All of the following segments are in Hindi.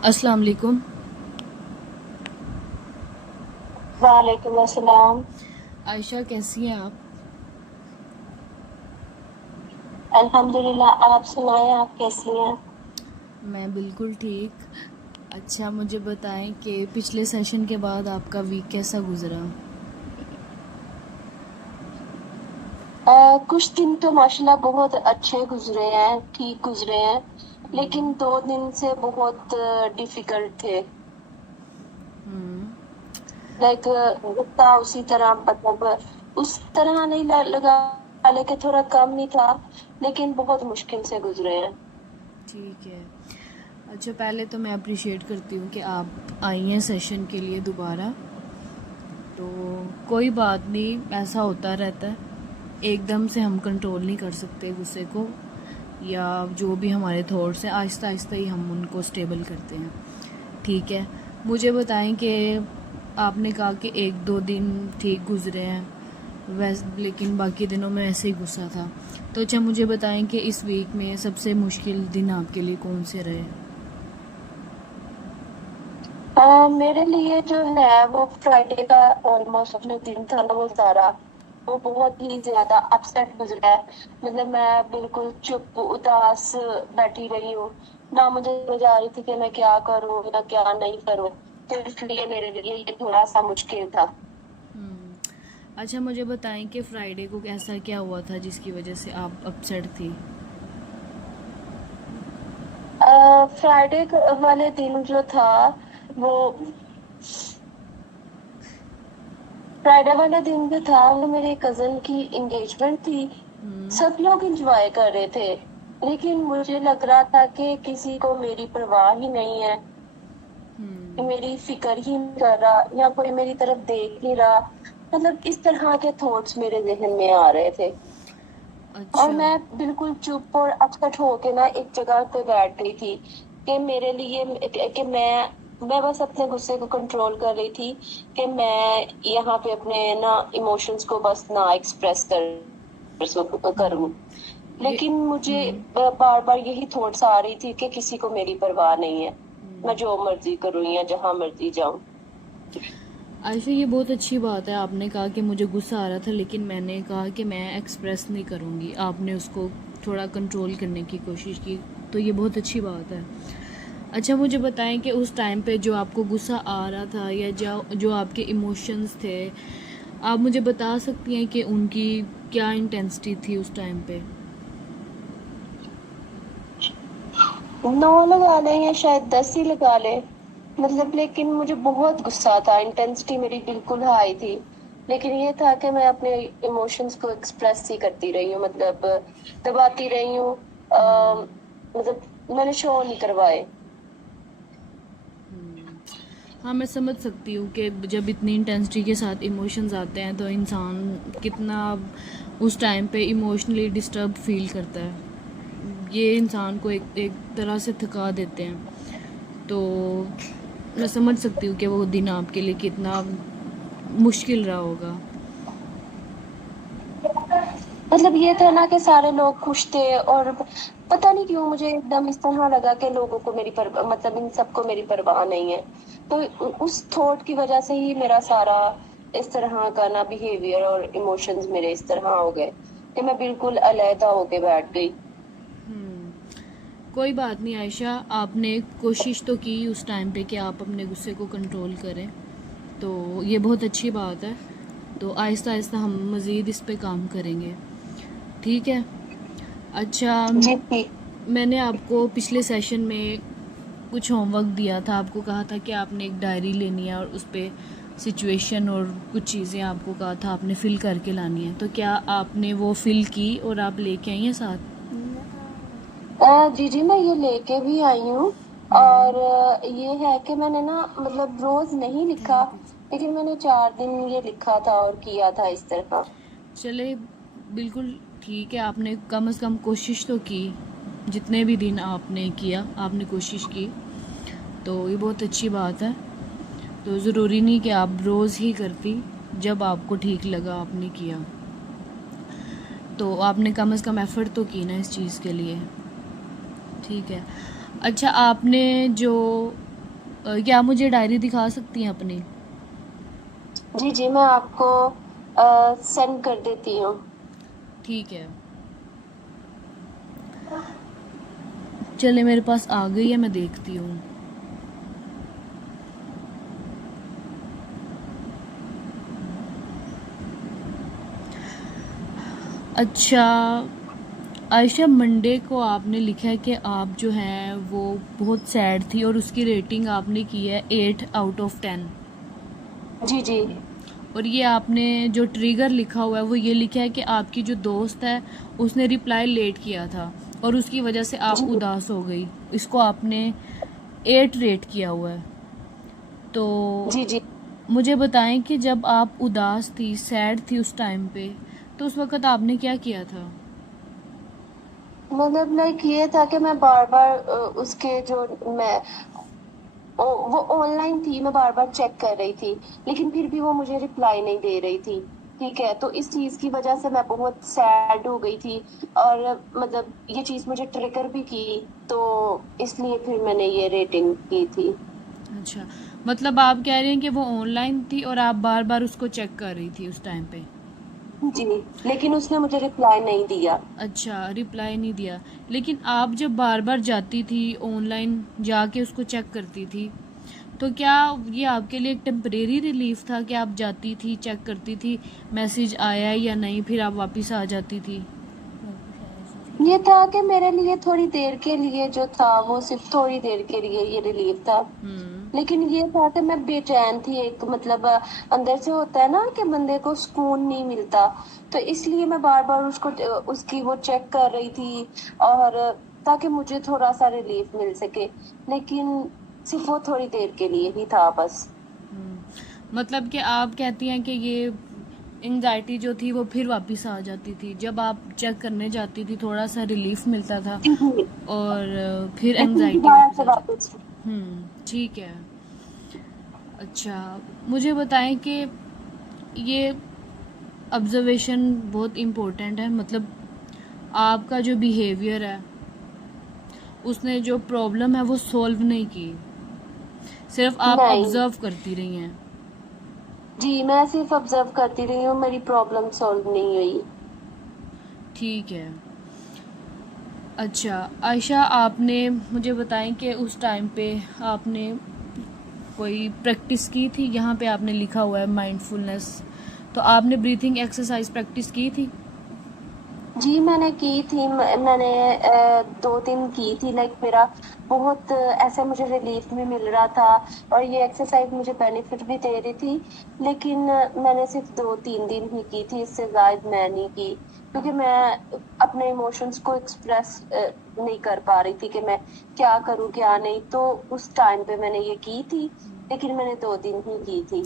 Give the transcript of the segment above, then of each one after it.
अस्सलाम वालेकुम। वालेकुम अस्सलाम। आयशा, कैसी हैं आप? अल्हम्दुलिल्लाह, आप सुनाएं, आप कैसी हैं? मैं बिल्कुल ठीक। अच्छा, मुझे बताएं कि पिछले सेशन के बाद आपका वीक कैसा गुजरा? कुछ दिन तो माशाल्लाह बहुत अच्छे गुजरे हैं, ठीक गुजरे हैं। लेकिन 2 दिन से बहुत डिफिकल्ट थे। हम्म। लाइक गुस्सा उसी तरह, मतलब उस तरह नहीं लगा, लेकिन थोड़ा कम ही था। लेकिन बहुत मुश्किल से गुजरे हैं। ठीक है। अच्छा, पहले तो मैं अप्रिशिएट करती हूँ कि आप आई हैं सेशन के लिए दोबारा। तो कोई बात नहीं, ऐसा होता रहता है। एकदम से हम कंट्रोल नहीं कर सकते गुस्से को, या जो भी हमारे थॉट्स हैं आहिस्ता आहिस्ता ही हम उनको स्टेबल करते हैं। ठीक है। मुझे बताएं कि आपने कहा कि 1-2 दिन ठीक गुजरे हैं वैसे, लेकिन बाकी दिनों में ऐसे ही गुस्सा था। तो अच्छा, मुझे बताएं कि इस वीक में सबसे मुश्किल दिन आपके लिए कौन से रहे? मेरे लिए जो है वो फ्राइडे का ऑलमोस्ट जो दिन था ना, वो सारा वो बहुत ही ज्यादा अपसेट गुजरा है। मतलब मैं बिल्कुल चुप उदास बैठी रही हूँ। ना मुझे समझ आ रही थी कि मैं क्या करूँ या क्या नहीं करूँ। तो इसलिए मेरे लिए ये थोड़ा सा मुश्किल था। अच्छा, मुझे बताएं कि फ्राइडे को ऐसा क्या हुआ था जिसकी वजह से आप अपसेट थी? फ्राइडे वाले दिन जो था वो फ्राइडे वाले दिन जो था वो मेरे कजन की एंगेजमेंट थी। हम्म। सब लोग एंजॉय कर रहे थे, लेकिन मुझे लग रहा था कि किसी को मेरी परवाह ही नहीं है, कि हम्म। मेरी फिक्र ही नहीं कर रहा या कोई मेरी तरफ देख नहीं रहा। मतलब इस तरह के थॉट्स मेरे जहन में आ रहे थे। और अच्छा। मैं बिल्कुल चुप और अपसेट होके ना एक जगह पे बैठ गई थी, कि मेरे लिए कि मैं बस अपने गुस्से को कंट्रोल कर रही थी, कि मैं यहाँ पे अपने ना इमोशंस को बस ना एक्सप्रेस कर करूँ। ये लेकिन मुझे हम्म। बार बार यही थॉट्स आ रही थी कि किसी को मेरी परवाह नहीं है, मैं जो मर्जी करूँ या जहां मर्जी जाऊं। आयशा, ये बहुत अच्छी बात है। आपने कहा कि मुझे गुस्सा आ रहा था लेकिन मैंने कहा कि मैं एक्सप्रेस नहीं करूँगी, आपने उसको थोड़ा कंट्रोल करने की कोशिश की। तो ये बहुत अच्छी बात है। अच्छा, मुझे बताएं कि उस टाइम पे जो आपको गुस्सा आ रहा था या जो जो आपके इमोशंस थे, आप मुझे बता सकती हैं कि उनकी क्या इंटेंसिटी थी उस टाइम पे? 9 लगा ले या शायद 10 ही लगा ले। मतलब लेकिन मुझे बहुत गुस्सा था, इंटेंसिटी मेरी बिल्कुल हाई थी। लेकिन ये था कि मैं अपने इमोशंस को एक्सप्रेस ही करती रही हूँ, मतलब दबाती रही हूँ। मतलब मैंने शो नहीं करवाए। हाँ, मैं समझ सकती हूँ कि जब इतनी इंटेंसिटी के साथ इमोशंस आते हैं तो इंसान कितना उस टाइम पे इमोशनली डिस्टर्ब फील करता है। ये इंसान को एक एक तरह से थका देते हैं। तो मैं समझ सकती हूँ कि वो दिन आपके लिए कितना मुश्किल रहा होगा। मतलब ये था ना कि सारे लोग खुश थे, और पता नहीं क्यों मुझे एकदम इस तरह लगा कि लोगों को मतलब इन सबको मेरी परवाह नहीं है। तो उस थॉट की वजह से ही मेरा सारा इस तरह का ना बिहेवियर और इमोशंस मेरे इस तरह हो गए कि मैं बिल्कुल अलहदा होके बैठ गई। कोई बात नहीं आयशा, आपने कोशिश तो की उस टाइम पे कि आप अपने गुस्से को कंट्रोल करें। तो ये बहुत अच्छी बात है। तो आहिस्ता आहिस्ता हम मज़ीद इस पे काम करेंगे। ठीक है। अच्छा, जी ठीक। मैंने आपको पिछले सेशन में कुछ होमवर्क दिया था। आपको कहा था कि आपने एक डायरी लेनी है और उस पर सिचुएशन और कुछ चीज़ें आपको कहा था आपने फ़िल करके लानी है। तो क्या आपने वो फ़िल की और आप लेके आई हैं साथ? जी जी, मैं ये लेके भी आई हूँ। और ये है कि मैंने ना मतलब रोज नहीं लिखा, लेकिन मैंने 4 दिन ये लिखा था और किया था इस तरह। चले, बिल्कुल ठीक है। आपने कम से कम कोशिश तो की। जितने भी दिन आपने किया, आपने कोशिश की। तो ये बहुत अच्छी बात है। तो ज़रूरी नहीं कि आप रोज़ ही करती। जब आपको ठीक लगा आपने किया। तो आपने कम से कम एफ़र्ट तो की ना इस चीज़ के लिए। ठीक है। अच्छा, आपने जो क्या मुझे डायरी दिखा सकती हैं अपनी? जी जी, मैं आपको सेंड कर देती हूँ। ठीक है, चले मेरे पास आ गई है, मैं देखती हूँ। अच्छा आयशा, मंडे को आपने लिखा है कि आप जो हैं वो बहुत सैड थी और उसकी रेटिंग आपने की है 8/10। जी जी। और ये आपने जो ट्रिगर लिखा हुआ है वो ये लिखा है कि आपकी जो दोस्त है उसने रिप्लाई लेट किया था और उसकी वजह से आप जी उदास हो गई। इसको आपने 8 रेट किया हुआ है। तो जी। जी मुझे बताएं कि जब आप उदास थी, सैड थी उस टाइम पे, तो उस वक्त आपने क्या किया था? मतलब लाइक ये था कि मैं बार बार उसके जो मैं वो ऑनलाइन थी, मैं बार बार चेक कर रही थी, लेकिन फिर भी वो मुझे रिप्लाई नहीं दे रही थी। ठीक है, तो इस चीज की वजह से मैं बहुत सैड हो गई थी, और मतलब ये चीज मुझे ट्रिगर भी की, तो इसलिए फिर मैंने ये रेटिंग की थी। अच्छा, मतलब आप कह रहे हैं कि वो ऑनलाइन थी और आप बार बार उसको चेक कर रही थी उस टाइम पे। जी, लेकिन उसने मुझे रिप्लाई नहीं दिया। अच्छा, रिप्लाई नहीं दिया। लेकिन आप जब बार बार जाती थी ऑनलाइन, जाके उसको चेक करती थी, तो क्या ये आपके लिए एक टेम्परेरी रिलीफ था कि आप जाती थी, चेक करती थी मैसेज आया या नहीं, फिर आप वापस आ जाती थी? ये था कि मेरे लिए थोड़ी देर के लिए जो था, वो सिर्फ थोड़ी देर के लिए ये रिलीफ था। हम्म। लेकिन ये था कि मैं बेचैन थी, एक मतलब अंदर से होता है ना कि बंदे को सुकून नहीं मिलता, तो इसलिए मैं बार बार उसको उसकी वो चेक कर रही थी, और ताकि मुझे थोड़ा सा रिलीफ मिल सके। लेकिन सिर्फ वो थोड़ी देर के लिए ही था बस। मतलब कि आप कहती हैं कि ये एंजाइटी जो थी वो फिर वापस आ जाती थी जब आप चेक करने जाती थी, थोड़ा सा रिलीफ मिलता था जी जी। और फिर लेकिन एंजाइटी दोबारा वापस से आ जाती वापस। थी। ठीक है। अच्छा, मुझे बताएं कि ये ऑब्जर्वेशन बहुत इम्पोर्टेंट है, मतलब आपका जो बिहेवियर है उसने जो प्रॉब्लम है वो सॉल्व नहीं की, सिर्फ आप नहीं ऑब्जर्व करती रही हैं। जी, मैं सिर्फ ऑब्जर्व करती रही हूँ, मेरी प्रॉब्लम सॉल्व नहीं हुई। ठीक है। अच्छा आयशा, आपने मुझे बताएं कि उस टाइम पे आपने कोई प्रैक्टिस की थी? यहाँ पे आपने लिखा हुआ है माइंडफुलनेस, तो आपने ब्रीथिंग एक्सरसाइज प्रैक्टिस की थी? जी मैंने की थी, मैंने 2 दिन की थी। लाइक मेरा बहुत ऐसा मुझे रिलीफ भी मिल रहा था, और ये एक्सरसाइज मुझे बेनिफिट भी दे रही थी। लेकिन मैंने सिर्फ 2-3 दिन ही की थी, इससे ज्यादा मैं नहीं की, क्योंकि मैं अपने इमोशंस को एक्सप्रेस नहीं कर पा रही थी कि मैं क्या करूँ क्या नहीं। तो उस टाइम पे मैंने ये की थी, लेकिन मैंने 2 दिन ही की थी।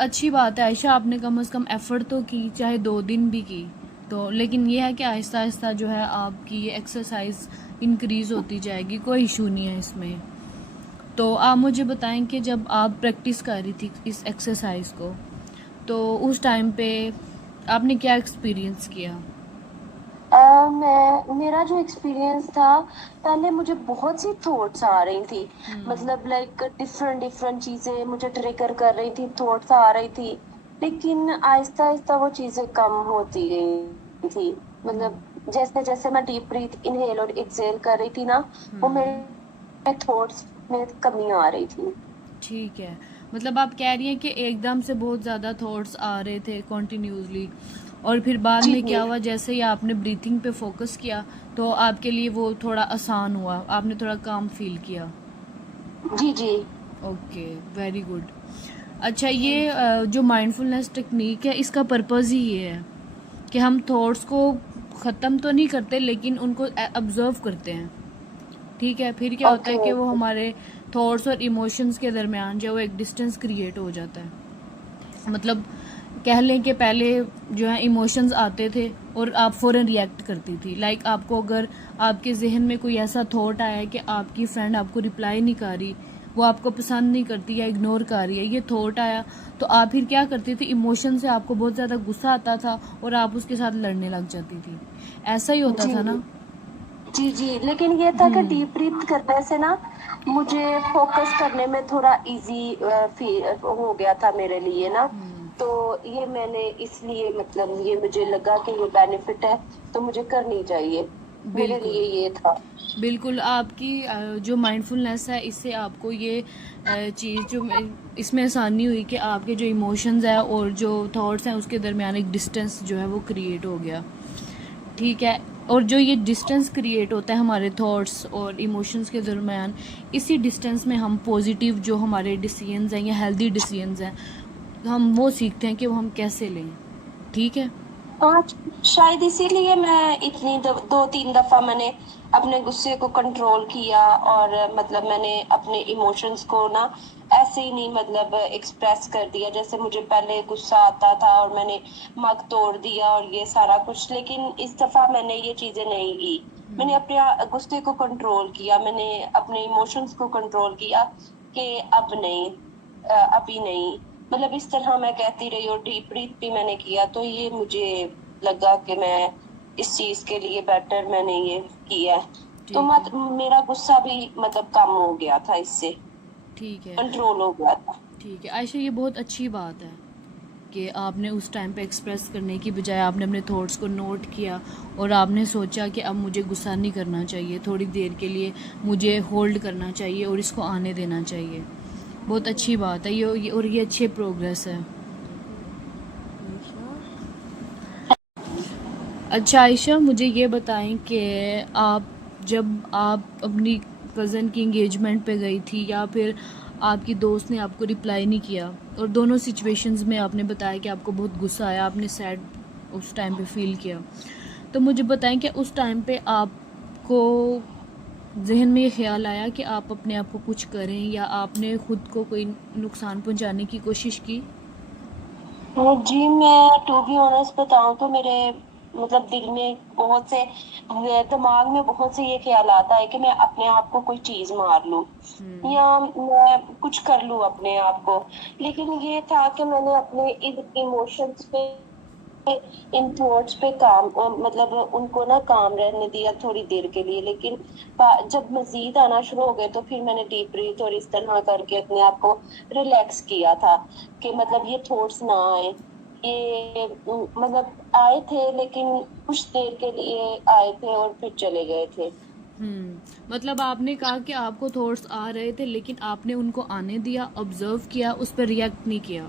अच्छी बात है आयशा, आपने कम से कम एफर्ट तो की, चाहे 2 दिन भी की। तो लेकिन ये है कि आहिस्ता आहिस्ता जो है आपकी ये एक्सरसाइज इंक्रीज होती जाएगी, कोई इशू नहीं है इसमें। तो आप मुझे बताएं कि जब आप प्रैक्टिस कर रही थी इस एक्सरसाइज को, तो उस टाइम पे आपने क्या एक्सपीरियंस किया? मैं मेरा जो एक्सपीरियंस था, पहले मुझे बहुत सी थॉट्स आ रही थी, मतलब लाइक डिफरेंट डिफरेंट चीजें मुझे ट्रिगर कर रही थी, थॉट्स आ रही थी। लेकिन आहिस्ता आहिस्ता वो चीजें कम होती गई थी। मतलब जैसे जैसे मैं डीप ब्रीथ इनहेल और एक्सहेल कर रही थी ना, वो मेरे थॉट्स में कमी आ रही थी। ठीक है, मतलब आप कह रही हैं कि एकदम से बहुत ज़्यादा थॉट्स आ रहे थे कॉन्टिन्यूसली, और फिर बाद जी में जी। क्या हुआ, जैसे ही आपने ब्रीथिंग पे फोकस किया तो आपके लिए वो थोड़ा आसान हुआ, आपने थोड़ा काम फील किया। जी जी। Okay, very good. अच्छा, ये जो माइंडफुलनेस टेक्निक है इसका पर्पज़ ही ये है कि हम थॉट्स को ख़त्म तो नहीं करते लेकिन उनको ऑब्जर्व करते हैं। ठीक है, फिर क्या होता है ओके। कि वो हमारे थॉट्स और इमोशंस के दरमियान जो वो एक डिस्टेंस क्रिएट हो जाता है। मतलब कह लें कि पहले जो है इमोशंस आते थे और आप फ़ौरन रिएक्ट करती थी। लाइक आपको अगर आपके जहन में कोई ऐसा थॉट आया है कि आपकी फ्रेंड आपको रिप्लाई नहीं कर रही, वो आपको पसंद नहीं करती या इग्नोर कर रही है, ये थॉट आया, तो आप फिर क्या करती थी, इमोशन से आपको बहुत ज़्यादा गुस्सा आता था और आप उसके साथ लड़ने लग जाती थी। ऐसा ही होता जी था ना? जी जी। लेकिन ये था कि डीप ब्रीथ करने से ना, मुझे फोकस करने में थोड़ा इजी हो गया था मेरे लिए ना। तो ये मैंने इसलिए मतलब ये मुझे लगा कि ये बेनिफिट है तो मुझे करनी चाहिए, मेरे बिल्कुल लिए ये था। बिल्कुल आपकी जो माइंडफुलनेस है इससे आपको ये चीज़ इसमें आसानी हुई कि आपके जो इमोशंस है और जो थॉट्स हैं उसके दरमियान एक डिस्टेंस जो है वो क्रिएट हो गया। ठीक है। और जो ये डिस्टेंस क्रिएट होता है हमारे थॉट्स और इमोशंस के दरमियान, इसी डिस्टेंस में हम पॉजिटिव जो हमारे डिसीजंस हैं या हेल्दी डिसीजंस हैं हम वो सीखते हैं कि वो हम कैसे लें। ठीक है। हाँ, शायद इसीलिए मैं इतनी 2-3 दफा मैंने अपने गुस्से को कंट्रोल किया, और मतलब मैंने अपने इमोशंस को ना ऐसे ही नहीं मतलब एक्सप्रेस कर दिया जैसे मुझे पहले गुस्सा आता था और मैंने मग तोड़ दिया और ये सारा कुछ। लेकिन इस दफा मैंने ये चीजें नहीं की, मैंने अपने गुस्से को कंट्रोल किया, मैंने अपने इमोशंस को कंट्रोल किया कि अब नहीं, अभी नहीं, मतलब इस तरह मैं कहती रही और डीप ब्रीथ भी मैंने किया। तो ये मुझे लगा कि मैं इस चीज के लिए बेटर मैंने ये किया है। तो ठीक है। मेरा गुस्सा भी मतलब कम हो गया था, इससे ठीक है। कंट्रोल हो गया था। ठीक है आयशा, ये बहुत अच्छी बात है कि आपने उस टाइम पे एक्सप्रेस करने की बजाय आपने अपने थॉट्स को नोट किया और आपने सोचा कि अब मुझे गुस्सा नहीं करना चाहिए, थोड़ी देर के लिए मुझे होल्ड करना चाहिए और इसको आने देना चाहिए। बहुत अच्छी बात है ये और ये अच्छे प्रोग्रेस है। अच्छा आयशा, मुझे ये बताएं कि जब आप अपनी कज़न की एंगेजमेंट पे गई थी या फिर आपकी दोस्त ने आपको रिप्लाई नहीं किया, और दोनों सिचुएशंस में आपने बताया कि आपको बहुत गुस्सा आया, आपने सैड उस टाइम पे फील किया, तो मुझे बताएं कि उस टाइम पे आपको जहन में ये ख्याल आया कि आप अपने आप को कुछ करें या आपने खुद को कोई नुकसान पहुंचाने की कोशिश की? जी, मैं टू बी ऑनेस्ट बताऊं तो मेरे मतलब दिल में बहुत से, दिमाग में बहुत से ये ख्याल आता है कि मैं अपने आप को कोई चीज मार लूं या मैं कुछ कर लूं अपने आप को। लेकिन ये था कि मैंने अपने इन इमोशंस पे, इन थॉट्स पे काम मतलब उनको ना काम रहने दिया थोड़ी देर के लिए। लेकिन जब मजीद आना शुरू हो गए तो फिर मैंने डीप ब्रीथ और इस तरह करके अपने आप को रिलैक्स किया था कि मतलब ये थॉट्स ना आए। ये मतलब आए थे लेकिन कुछ देर के लिए आए थे और फिर चले गए थे। मतलब आपने कहा कि आपको थॉट्स आ रहे थे लेकिन आपने उनको आने दिया, ऑब्जर्व किया, उस पर रिएक्ट नहीं किया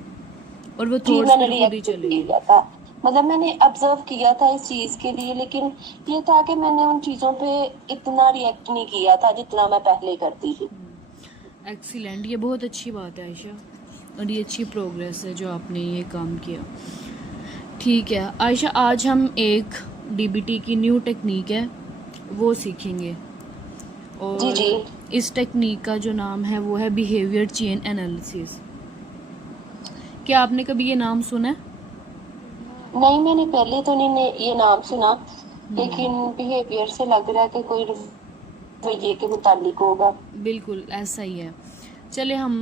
और वो जी, थॉट्स मैंने फिर खुद ही रिएक्ट चले गए। किया था, मतलब मैंने ऑब्जर्व किया था इस चीज के लिए। लेकिन ये था कि मैंने उन चीजों पे इतना रिएक्ट नहीं किया था जितना मैं पहले करती थी। एक्सीलेंट, ये बहुत अच्छी बात है आयशा और ये अच्छी प्रोग्रेस है जो आपने ये काम किया। ठीक है आयशा, आज हम एक डीबीटी की न्यू टेक्निक है वो सीखेंगे, जी और जी। इस टेक्निक का जो नाम है वो है बिहेवियर चेन एनालिसिस। क्या आपने कभी ये नाम सुना है? नहीं, मैंने पहले तो नहीं ये नाम सुना, लेकिन बिहेवियर से लग रहा है कि कोई रवैये के मुतालिक होगा। बिल्कुल ऐसा ही है। चले हम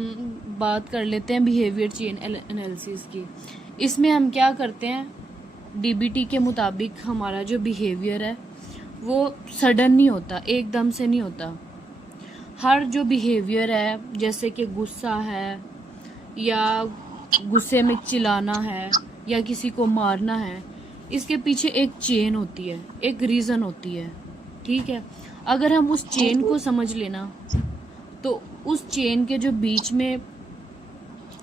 बात कर लेते हैं बिहेवियर चेन एनालिसिस की। इसमें हम क्या करते हैं, डीबीटी के मुताबिक हमारा जो बिहेवियर है वो सडन नहीं होता, एकदम से नहीं होता। हर जो बिहेवियर है जैसे कि गुस्सा है या गुस्से में चिल्लाना है या किसी को मारना है, इसके पीछे एक चेन होती है, एक रीज़न होती है। ठीक है। अगर हम उस जी चेन जी। को समझ लेना तो उस चेन के जो बीच में,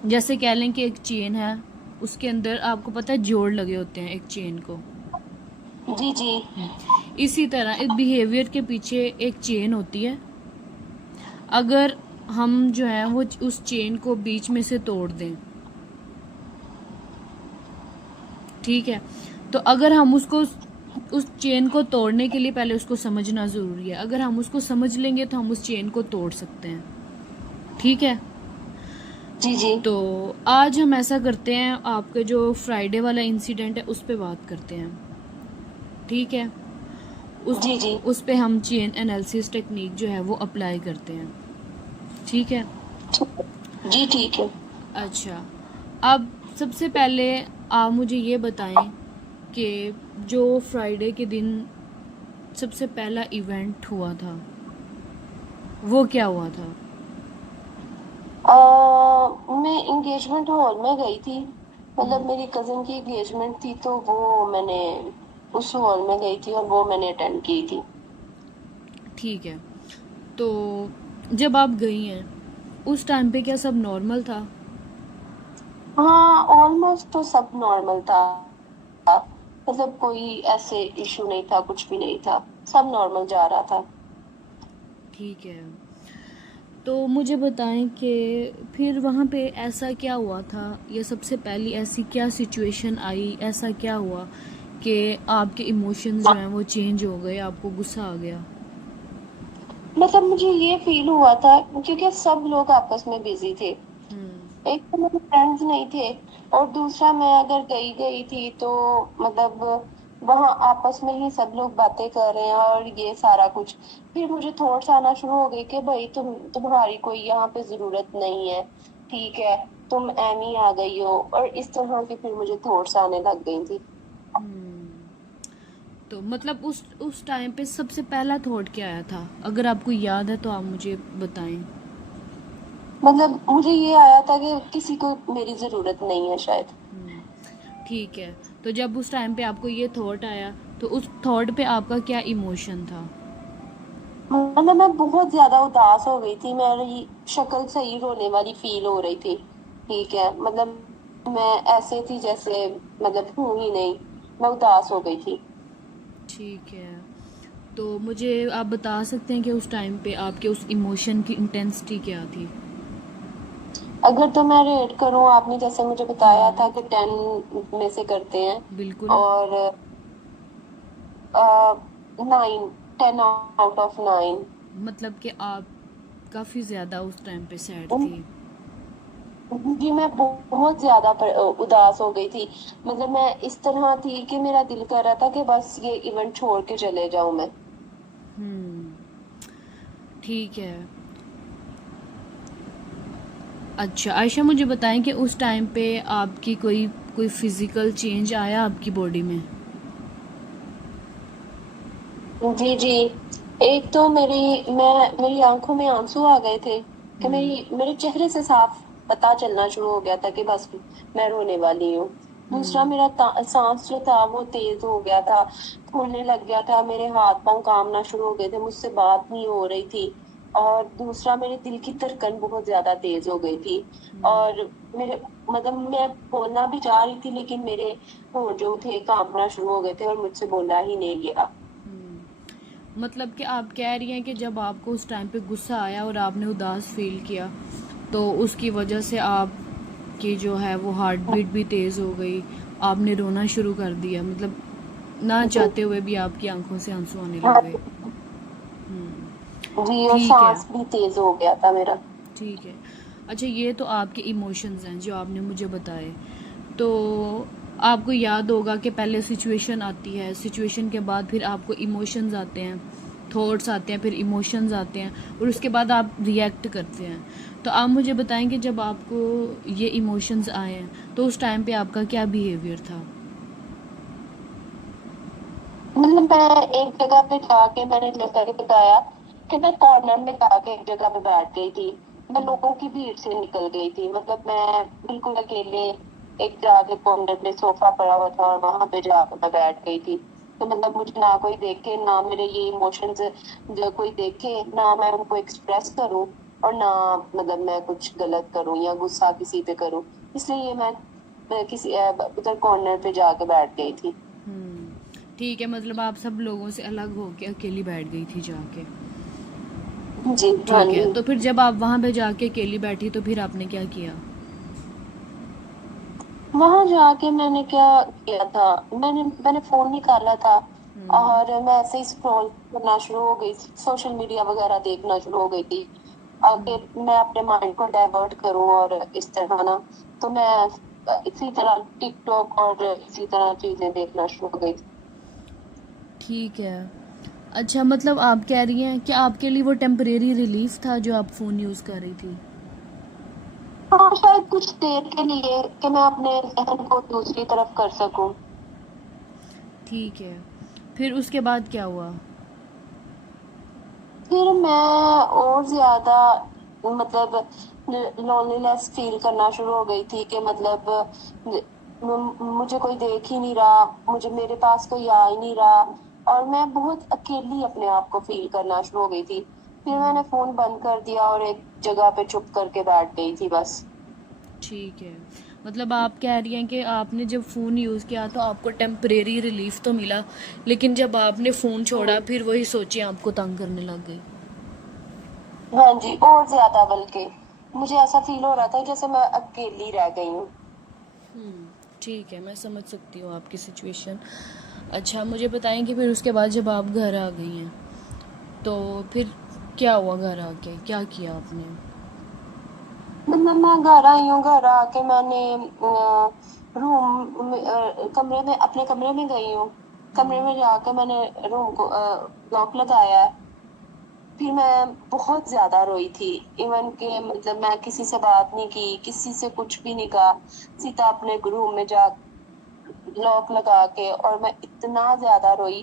जैसे कह लें कि एक चेन है, उसके अंदर आपको पता है जोड़ लगे होते हैं एक चेन को। जी जी। इसी तरह एक बिहेवियर के पीछे एक चेन होती है। अगर हम जो है वो उस चेन को बीच में से तोड़ दें, ठीक है, तो अगर हम उसको उस चेन को तोड़ने के लिए पहले उसको समझना ज़रूरी है। अगर हम उसको समझ लेंगे तो हम उस चेन को तोड़ सकते हैं। ठीक है। जी जी। तो आज हम ऐसा करते हैं, आपके जो फ्राइडे वाला इंसिडेंट है उस पे बात करते हैं। ठीक है। जी जी। उस पे हम चेन एनालिसिस टेक्निक जो है वो अप्लाई करते हैं। ठीक है। जी ठीक है। अच्छा, अब सबसे पहले आप मुझे ये बताएं कि जो फ्राइडे के दिन सबसे पहला इवेंट हुआ था वो क्या हुआ था? मैं एंगेजमेंट हॉल में गई थी, मतलब हम्म, मेरी कजिन की एंगेजमेंट थी, तो वो मैंने उस हॉल में गई थी और वो मैंने अटेंड की थी। ठीक है। तो जब आप गई हैं उस टाइम पे क्या सब नॉर्मल था? हाँ, ऑलमोस्ट तो सब नॉर्मल था, मतलब कोई ऐसे इशू नहीं था, कुछ भी नहीं था, सब नॉर्मल जा रहा था। ठीक है। तो मुझे बताएं कि फिर वहाँ पे ऐसा क्या हुआ था, या सबसे पहली ऐसी क्या सिचुएशन आई, ऐसा क्या हुआ कि आपके इमोशंस जो हैं वो चेंज हो गए, आपको गुस्सा आ गया? मतलब मुझे ये फील हुआ था क्योंकि सब लोग आपस में बिजी थे। हम्म। एक तो मेरे फ्रेंड्स नहीं थे, और दूसरा मैं अगर गई गई थी तो मतलब वहाँ आपस में ही सब लोग बातें कर रहे हैं और ये सारा कुछ। फिर मुझे थॉट्स आना शुरू हो गए कि भाई तुम्हारी कोई यहाँ पे जरूरत नहीं है, ठीक है, तुम एमी आ गई हो, और इस तरह की फिर मुझे थॉट्स आने लग गई थी। हम्म। तो मतलब उस टाइम पे सबसे पहला थॉट क्या आया था, अगर आपको याद है तो आप मुझे बताएं। मतलब मुझे ये आया था कि किसी को मेरी जरूरत नहीं है शायद। हम्म, ठीक है। तो जब उस टाइम पे आपको ये थॉट आया तो उस थॉट पे आपका क्या इमोशन था? मतलब मैं बहुत ज्यादा उदास हो गई थी, मेरी शक्ल से ही रोने वाली फील हो रही थी, ठीक है, मतलब मैं ऐसे थी जैसे मतलब हूं ही नहीं, मैं उदास हो गई थी। ठीक है। तो मुझे आप बता सकते हैं कि उस टाइम पे आपके उस इमोशन की इंटेंसिटी क्या थी? अगर तो मैं रेट करूं, आपने जैसे मुझे बताया था हम्म। कि 10 में से करते हैं, बिल्कुल। और 9, 10 आउट ऑफ 9। मतलब कि आप काफ़ी ज़्यादा उस टाइम पे सैड थी। जी, मैं बहुत ज्यादा उदास हो गई थी, मतलब मैं इस तरह थी कि मेरा दिल कर रहा था कि बस ये इवेंट छोड़ के चले जाऊं मैं। हम्म। ठीक है। अच्छा आयशा, मुझे बताएं कि उस टाइम पे आपकी कोई कोई फिज़िकल चेंज आया आपकी बॉडी में? जी जी, एक तो मेरी आंखों में आंसू आ गए थे, कि हम्म। मेरे चेहरे से साफ पता चलना शुरू हो गया था कि बस मैं रोने वाली हूँ। दूसरा, हम्म। मेरा सांस जो था वो तेज हो गया था, फूलने लग गया था, मेरे हाथ पांव कांपना शुरू हो गए थे, मुझसे बात नहीं हो रही थी। और दूसरा, मेरे दिल की धड़कन बहुत ज्यादा तेज हो गई थी। हम्म। और मेरे मतलब मैं बोलना भी चाह रही थी, लेकिन मेरे होंठ जो थे कांपना शुरू हो गए थे और मुझसे बोला ही नहीं गया। मतलब कि आप कह रही हैं कि जब आपको उस टाइम पे गुस्सा आया और आपने उदास फील किया तो उसकी वजह से आपकी जो है वो हार्ट बीट भी तेज़ हो गई, आपने रोना शुरू कर दिया, मतलब ना जी चाहते हुए भी आपकी आंखों से आंसू आने लग गए। हाँ हम्म। जी, और ठीक है। सांस भी तेज हो गया था मेरा। ठीक है। अच्छा, ये तो आपके इमोशंस हैं जो आपने मुझे बताए। तो आपको याद होगा कि पहले सिचुएशन आती है, सिचुएशन के बाद फिर आपको इमोशंस आते हैं, थॉट्स आते हैं, फिर इमोशंस आते हैं, और उसके बाद आप रिएक्ट करते हैं। तो आप मुझे बताएं कि जब आपको ये इमोशंस आए हैं तो उस टाइम पे आपका क्या बिहेवियर था? मतलब मैं एक जगह पे जाके, मैंने जैसा कि बताया कि मैं कॉर्नर में जाके एक जगह पे बैठ गई थी, मैं लोगों की भीड़ से निकल गई थी, मतलब मैं बिल्कुल अकेले एक जाके कॉर्नर में सोफा पड़ा हुआ था और वहां पे जाकर मैं बैठ गई थी। तो मतलब मुझे ना कोई देखे, ना मेरे ये इमोशंस जो कोई देखे, ना मैं उनको एक्सप्रेस करूं, और ना मतलब मैं कुछ गलत करूं या गुस्सा किसी पे करूं, इसलिए मैं किसी उधर कॉर्नर पे जाके बैठ गई थी। ठीक है, मतलब आप सब लोगों से अलग होके अकेली बैठ गई थी जाके। जी हाँ ठीक है। जी। तो फिर जब आप वहाँ पे जाके अकेली बैठी तो फिर आपने क्या किया? वहां जाके मैंने क्या किया था, मैंने फोन निकाला था, हम्म। और मैं ऐसे ही स्क्रॉल करना शुरू हो गई, सोशल मीडिया वगैरह देखना शुरू हो गई थी, आके मैं अपने माइंड को डाइवर्ट करूं, और इस तरह ना, तो मैं इसी तरह टिकटॉक और इसी तरह चीजें देखना शुरू हो गई। ठीक है। अच्छा, मतलब आप कह रही हैं कि आपके लिए वो टेम्परेरी रिलीफ था जो आप फ़ोन यूज़ कर रही थी? हाँ, शायद कुछ देर के लिए, कि मैं अपने जहन को दूसरी तरफ कर सकूं। ठीक है। फिर उसके बाद क्या हुआ? फिर मैं और ज्यादा मतलब लोनलीनेस फील करना शुरू हो गई थी कि मतलब मुझे कोई देख ही नहीं रहा, मुझे मेरे पास कोई आ ही नहीं रहा, और मैं बहुत अकेली अपने आप को फील करना शुरू हो गई थी। फिर मैंने फोन बंद कर दिया और एक जगह पे चुप करके बैठ गई थी बस। ठीक है, मतलब आप कह रही हैं कि आपने जब फ़ोन यूज़ किया तो आपको टेम्परेरी रिलीफ तो मिला, लेकिन जब आपने फ़ोन छोड़ा फिर वही सोचें आपको तंग करने लग गई। हाँ जी, और ज्यादा, बल्कि मुझे ऐसा फील हो रहा था जैसे मैं अकेली रह गई हूँ। ठीक है, मैं समझ सकती हूँ आपकी सिचुएशन। अच्छा, मुझे बताएं कि फिर उसके बाद जब आप घर आ गई हैं तो फिर क्या हुआ? घर आके क्या किया आपने? मतलब मैं घर आई हूँ, घर आके मैंने कमरे में, अपने कमरे में गई हूँ। कमरे में जाके मैंने रूम को लॉक लगाया है। फिर मैं बहुत ज्यादा रोई थी। इवन के मतलब मैं किसी से बात नहीं की, किसी से कुछ भी नहीं कहा, सीधा अपने रूम में जा लॉक लगा के, और मैं इतना ज्यादा रोई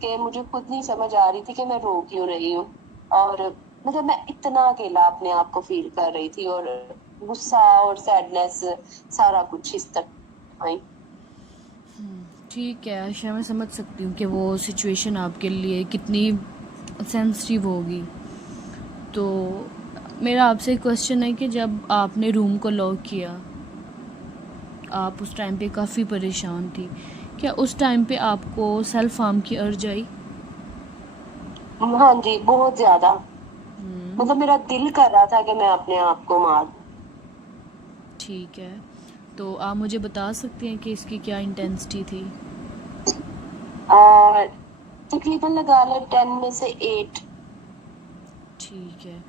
कि मुझे खुद नहीं समझ आ रही थी कि मैं रो क्यों रही हूँ। और मतलब मैं इतना अकेला अपने आप को फील कर रही थी, और गुस्सा और सैडनेस, सारा कुछ इस तरह आई। ठीक है आयशा, मैं समझ सकती हूँ कि वो सिचुएशन आपके लिए कितनी सेंसिटिव होगी। तो मेरा आपसे एक क्वेश्चन है कि जब आपने रूम को लॉक किया, आप उस टाइम पे काफ़ी परेशान थी, क्या उस टाइम पे आपको सेल्फ हार्म की अर्ज आई? हाँ जी, बहुत ज्यादा। मतलब मेरा दिल कर रहा था कि मैं अपने आप को मार दूं। ठीक है, तो आप मुझे बता सकते हैं कि इसकी क्या इंटेंसिटी थी? और तकरीबन लगा ले 10 में से 8। ठीक है,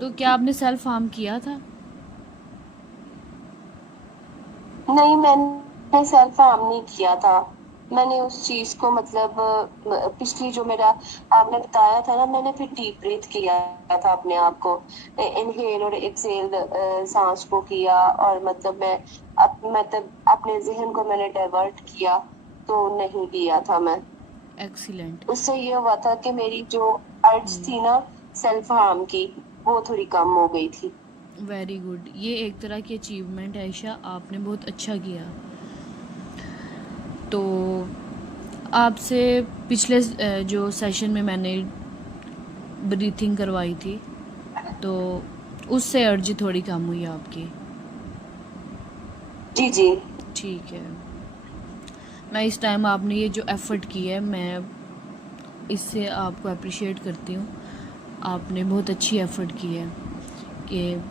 तो क्या आपने सेल्फ हार्म किया था? नहीं, मैंने सेल्फ हार्म नहीं किया था। मैंने उस चीज को मतलब पिछली जो मेरा आपने बताया था ना, मैंने फिर डीप ब्रीथ किया था अपने आप को, इनहेल और एक्सहेल सांस को किया, और मतलब मैं मतलब अपने जहन को मैंने डाइवर्ट किया, तो नहीं किया था मैं। एक्सीलेंट। उससे ये हुआ था कि मेरी जो अर्ज थी ना सेल्फ हार्म की, वो थोड़ी कम हो गई थी। वेरी गुड, ये एक तरह की अचीवमेंट है आयशा, आपने बहुत अच्छा किया। तो आपसे पिछले जो सेशन में मैंने ब्रीथिंग करवाई थी, तो उससे अर्जी थोड़ी कम हुई आपकी। जी जी। ठीक है, मैं इस टाइम आपने ये जो एफ़र्ट की है, मैं इससे आपको अप्रिशिएट करती हूँ। आपने बहुत अच्छी एफ़र्ट की है कि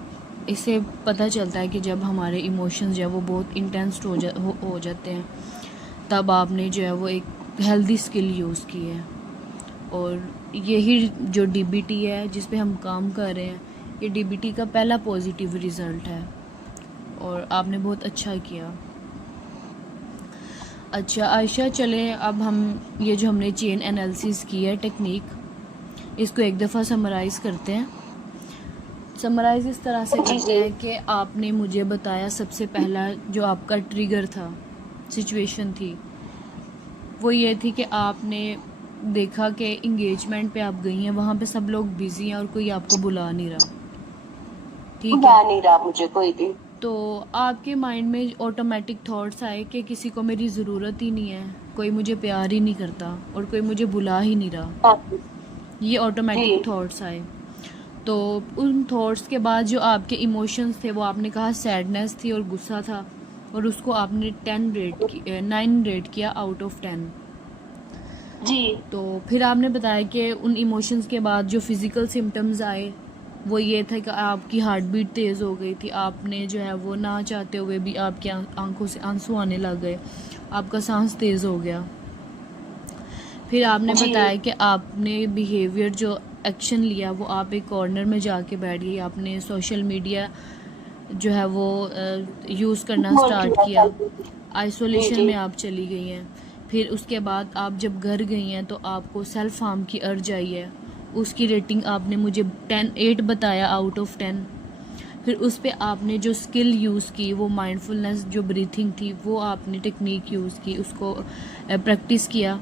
इससे पता चलता है कि जब हमारे इमोशंस जो है वो बहुत इंटेंस हो जाते हैं, तब आपने जो है वो एक हेल्दी स्किल यूज़ की है। और यही जो डीबीटी है जिस पे हम काम कर रहे हैं, ये डीबीटी का पहला पॉजिटिव रिज़ल्ट है, और आपने बहुत अच्छा किया। अच्छा आयशा, चलें अब हम ये जो हमने चेन एनालिसिस की है टेक्निक, इसको एक दफ़ा समराइज़ करते हैं। समराइज़ इस तरह से जी करते जी। हैं कि आपने मुझे बताया सबसे पहला जो आपका ट्रिगर था, सिचुएशन थी, वो ये थी कि आपने देखा कि इंगेजमेंट पे आप गई हैं, वहाँ पे सब लोग बिज़ी हैं और कोई आपको बुला नहीं रहा। ठीक है, बुला नहीं रहा मुझे कोई भी। तो आपके माइंड में ऑटोमेटिक थॉट्स आए कि किसी को मेरी ज़रूरत ही नहीं है, कोई मुझे प्यार ही नहीं करता और कोई मुझे बुला ही नहीं रहा। हाँ ये जी। ऑटोमेटिक थॉट्स आए। तो उन थॉट्स के बाद जो आपके इमोशंस थे, वो आपने कहा सैडनेस थी और गुस्सा था, और उसको आपने 9 रेट किया आउट ऑफ 10। जी तो फिर आपने बताया कि उन इमोशंस के बाद जो फिज़िकल सिम्टम्स आए, वो ये था कि आपकी हार्ट बीट तेज़ हो गई थी, आपने जो है वो ना चाहते हुए भी आपकी आंखों से आंसू आने लग गए, आपका सांस तेज़ हो गया। फिर आपने जी। बताया कि आपने बिहेवियर जो एक्शन लिया, वो आप एक कॉर्नर में जाके बैठ गई, आपने सोशल मीडिया जो है वो यूज़ करना बोल स्टार्ट किया किया, था। जी आइसोलेशन जी। में आप चली गई हैं। फिर उसके बाद आप जब घर गई हैं तो आपको सेल्फ हार्म की अर्ज आई है, उसकी रेटिंग आपने मुझे 8 बताया आउट ऑफ 10। फिर उस पर आपने जो स्किल यूज़ की, वो माइंडफुलनेस जो ब्रीथिंग थी, वो आपने टेक्निक यूज़ की, उसको प्रैक्टिस किया।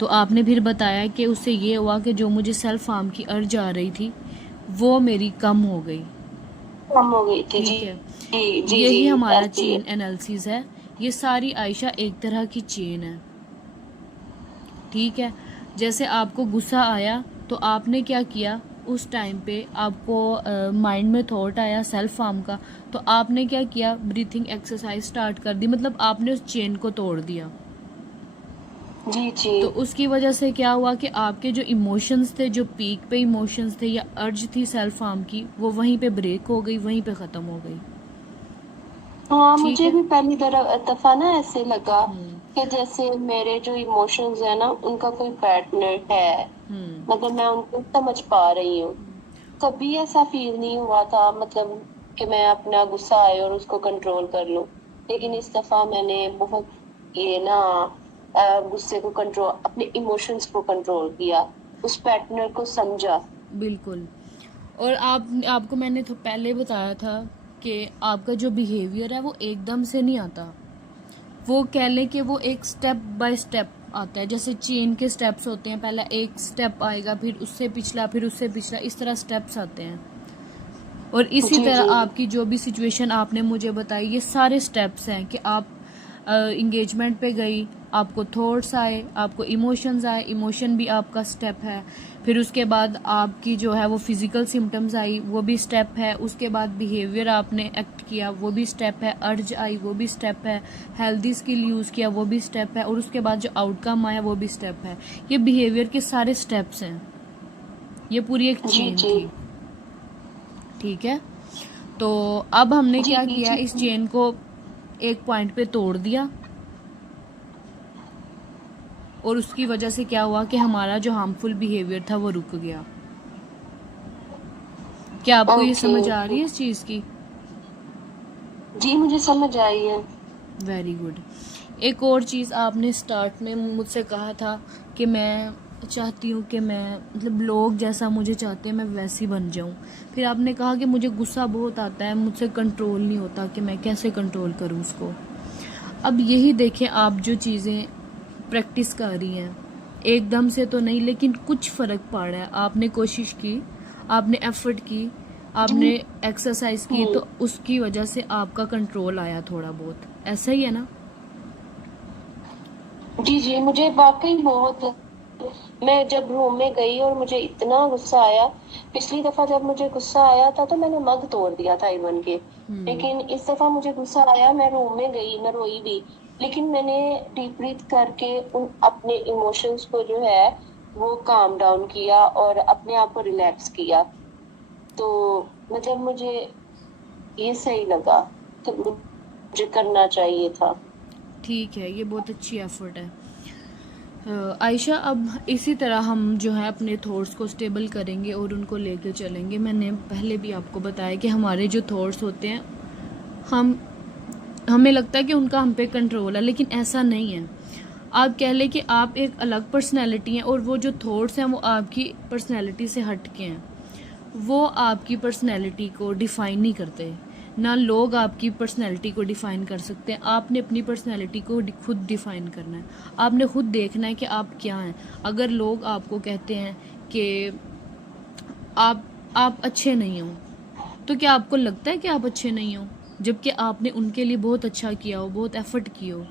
तो आपने फिर बताया कि उससे ये हुआ कि जो मुझे सेल्फ हार्म की अर्ज आ रही थी, वो मेरी कम हो गई। कम हो गई थी। ठीक जी है, जी जी यही जी, हमारा ऐसे ही है। चेन एनालिसिस है। ये सारी आयशा एक तरह की चेन है। ठीक है, जैसे आपको गुस्सा आया तो आपने क्या किया, उस टाइम पे आपको माइंड में थॉट आया सेल्फ हार्म का, तो आपने क्या किया, ब्रीथिंग एक्सरसाइज स्टार्ट कर दी, मतलब आपने उस चेन को तोड़ दिया। जी जी तो उसकी वजह से क्या हुआ कि आपके जो इमोशंस थे, जो पीक पे इमोशंस थे या अर्ज थी सेल्फ हार्म की, वो वहीं पे ब्रेक हो गई, वहीं पे ख़त्म हो गई। हाँ, ठीक मुझे है। भी पहली दफा ना ऐसे लगा हम्म। कि जैसे मेरे जो इमोशंस है ना, उनका कोई पार्टनर है, हम्म। मतलब मैं उनको समझ पा रही हूँ। कभी ऐसा फील नहीं हुआ था, मतलब कि मैं अपना गुस्सा आए और उसको कंट्रोल कर लूं। लेकिन इस दफा मैंने बहुत ये ना गुस्से को कंट्रोल, अपने इमोशंस को कंट्रोल किया, उस पार्टनर को समझा। बिल्कुल। और आपको मैंने तो पहले बताया था कि आपका जो बिहेवियर है वो एकदम से नहीं आता। वो कह लें कि वो एक स्टेप बाय स्टेप आता है, जैसे चेन के स्टेप्स होते हैं, पहले एक स्टेप आएगा, फिर उससे पिछला, फिर उससे पिछला, इस तरह स्टेप्स आते हैं। और इसी जी तरह जी आपकी जो भी सिचुएशन आपने मुझे बताई, ये सारे स्टेप्स हैं कि आप इंगेजमेंट पे गई, आपको थॉट्स आए, आपको इमोशंस आए, इमोशन भी आपका स्टेप है, फिर उसके बाद आपकी जो है वो फिजिकल सिम्टम्स आई, वो भी स्टेप है, उसके बाद बिहेवियर आपने एक्ट किया, वो भी स्टेप है, अर्ज आई, वो भी स्टेप है, हेल्दी स्किल यूज़ किया, वो भी स्टेप है, और उसके बाद जो आउटकम आया वो भी स्टेप है। ये बिहेवियर के सारे स्टेप्स हैं, ये पूरी एक जी चेन जी थी। ठीक है, तो अब हमने जी क्या जी किया, जी इस चेन को एक पॉइंट पे तोड़ दिया, और उसकी वजह से क्या हुआ कि हमारा जो हार्मफुल बिहेवियर था वो रुक गया। क्या आपको ये ओके। समझ आ रही है इस चीज़ की? जी, मुझे समझ आई है। Very good. एक और चीज़, आपने स्टार्ट में मुझसे कहा था कि मैं चाहती हूँ कि मैं, मतलब लोग जैसा मुझे चाहते हैं मैं वैसी बन जाऊँ। फिर आपने कहा कि मुझे गुस्सा बहुत आता है, मुझसे कंट्रोल नहीं होता, कि मैं कैसे कंट्रोल करूँ उसको। अब यही देखें, आप जो चीज़ें प्रैक्टिस कर रही हैं, एकदम से तो नहीं, लेकिन कुछ फ़र्क पड़ रहा है। आपने कोशिश की, आपने एफर्ट की, आपने जी एक्सरसाइज की, तो उसकी वजह से आपका कंट्रोल आया थोड़ा बहुत। ऐसा ही है ना? जी जी, मुझे वाकई बहुत, मैं जब रूम में गई और मुझे इतना गुस्सा आया, पिछली दफा जब मुझे गुस्सा आया था तो मैंने मग तोड़ दिया था इवन के। हम्म। लेकिन इस दफा मुझे गुस्सा आया, मैं रूम में गई, मैं रोई भी, लेकिन मैंने डीप ब्रीथ करके उन अपने इमोशंस को जो है वो काम डाउन किया और अपने आप को रिलैक्स किया। तो मतलब मुझे ये सही लगा, तो मुझे करना चाहिए था। ठीक है, ये बहुत अच्छी एफर्ट है। आयशा, अब इसी तरह हम जो है अपने थॉट्स को स्टेबल करेंगे और उनको लेकर चलेंगे। मैंने पहले भी आपको बताया कि हमारे जो थॉट्स होते हैं, हम हमें लगता है कि उनका हम पे कंट्रोल है, लेकिन ऐसा नहीं है। आप कह लें कि आप एक अलग पर्सनैलिटी हैं, और वो जो थॉट्स हैं वो आपकी पर्सनैलिटी से हट के हैं। वो आपकी पर्सनैलिटी को डिफ़ाइन नहीं करते। ना लोग आपकी पर्सनैलिटी को डिफ़ाइन कर सकते हैं। आपने अपनी पर्सनैलिटी को खुद डिफ़ाइन करना है। आपने खुद देखना है कि आप क्या हैं। अगर लोग आपको कहते हैं कि आप आप अच्छे नहीं हो, तो क्या आपको लगता है कि आप अच्छे नहीं हो, जबकि आपने उनके लिए बहुत अच्छा किया हो, बहुत एफर्ट किए हो?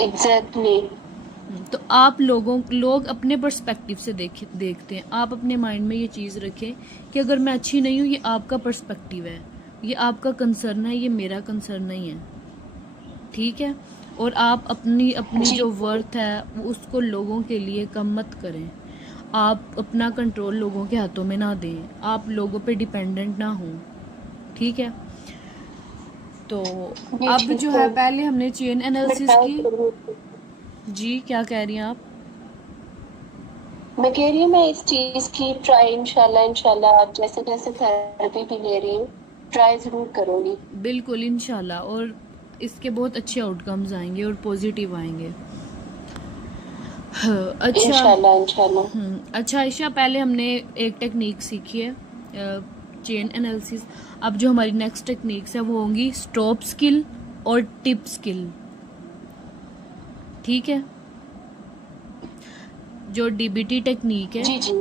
एग्जैक्टली। तो आप लोग अपने पर्सपेक्टिव से देखते हैं। आप अपने माइंड में ये चीज़ रखें कि अगर मैं अच्छी नहीं हूँ, ये आपका पर्सपेक्टिव है, ये आपका कंसर्न है, ये मेरा कंसर्न नहीं है। ठीक है, और आप अपनी अपनी जी जो वर्थ है उसको लोगों के लिए कम मत करें। आप अपना कंट्रोल लोगों के हाथों में ना दें, आप लोगों पे डिपेंडेंट ना हों। ठीक है, तो जी अब ठीक जो है, है, पहले हमने चेन मैं एनालिसिस ट्राई की। करूँगी। जी, क्या कह रही हैं आप? मैं कह रही हूँ, मैं इस चीज की ट्राई इंशाल्लाह इंशाल्लाह जैसे जैसे थेरेपी भी ले रही हूँ, ट्राई जरूर करूंगी। बिल्कुल, इंशाल्लाह, और इसके बहुत अच्छे आउटकम्स आएंगे और पॉजिटिव आएंगे। हाँ, अच्छा। इंशाल्लाह इंशाल्लाह। अच्छा आयशा, पहले हमने एक टेक्निक सीखी है, चेन एनालिसिस। अब जो हमारी नेक्स्ट टेक्निक्स है वो होंगी स्टॉप स्किल और टिप स्किल। ठीक है, जो डीबीटी टेक्निक है जी जी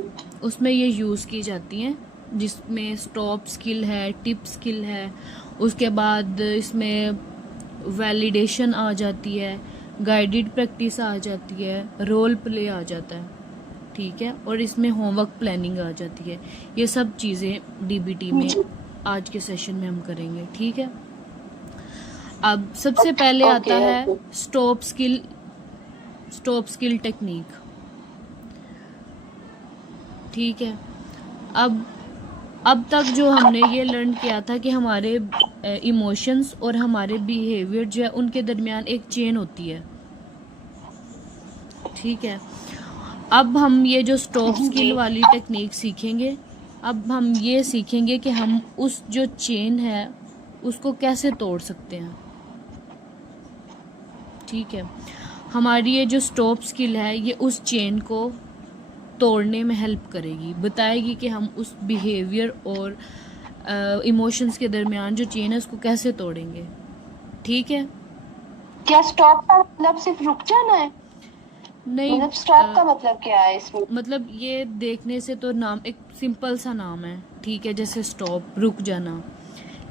उसमें ये यूज़ की जाती हैं। जिसमें स्टॉप स्किल है, टिप स्किल है, उसके बाद इसमें वैलिडेशन आ जाती है, गाइडेड प्रैक्टिस आ जाती है, रोल प्ले आ जाता है, ठीक है, और इसमें होमवर्क प्लानिंग आ जाती है। ये सब चीज़ें डीबीटी में आज के सेशन में हम करेंगे, ठीक है। अब सबसे पहले आता है स्टॉप स्किल टेक्निक, ठीक है। अब तक जो हमने ये लर्न किया था कि हमारे इमोशंस और हमारे बिहेवियर जो है उनके दरमियान एक चेन होती है, ठीक है। अब हम ये जो स्टॉप स्किल वाली टेक्निक सीखेंगे, अब हम ये सीखेंगे कि हम उस जो चेन है उसको कैसे तोड़ सकते हैं, ठीक है। हमारी ये जो स्टॉप स्किल है ये उस चेन को तोड़ने में हेल्प करेगी, बताएगी कि हम उस बिहेवियर और इमोशंस के दरमियान जो चेन है उसको कैसे तोड़ेंगे, ठीक है। क्या स्टॉप का मतलब सिर्फ रुक जाना है? नहीं, मतलब स्टॉप का मतलब क्या है इसमें? मतलब ये देखने से तो नाम एक सिंपल सा नाम है, ठीक है, जैसे स्टॉप, रुक जाना,